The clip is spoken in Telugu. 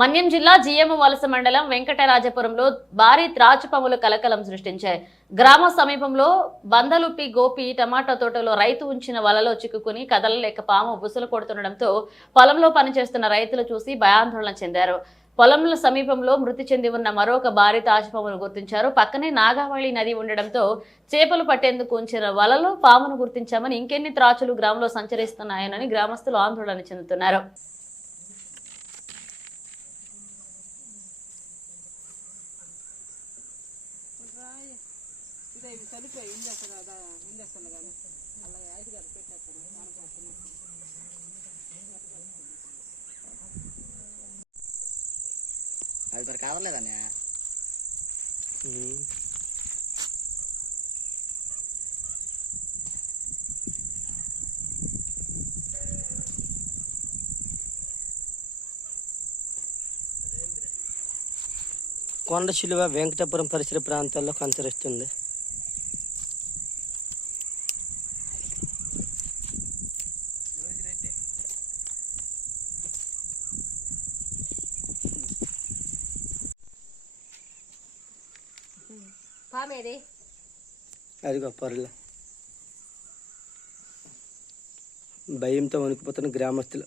మన్యం జిల్లా జిఎం వలస మండలం వెంకటరాజపురంలో భారీ త్రాచుపాములు కలకలం సృష్టించాయి. గ్రామ సమీపంలో బందలుపి గోపి టమాటా తోటలో రైతు ఉంచిన వలలో చిక్కుకుని కదలలేక పాము బుసలు కొడుతుండటంతో పొలంలో పనిచేస్తున్న రైతులు చూసి భయాందోళన చెందారు. పొలంల సమీపంలో మృతి చెంది ఉన్న మరొక భారీ తాచుపామును గుర్తించారు. పక్కనే నాగావళి నది ఉండడంతో చేపలు పట్టేందుకు ఉంచిన వలలో పామును గుర్తించామని, ఇంకెన్ని త్రాచులు గ్రామంలో సంచరిస్తున్నాయని గ్రామస్తులు ఆందోళన చెందుతున్నారు. అది మరి కావలేదన్నా కొండ చిలువ వెంకటాపురం పరిసర ప్రాంతాల్లో సంచరిస్తుంది. అదిగో పొరల భయంతో వణికిపోతున్న గ్రామస్తులు.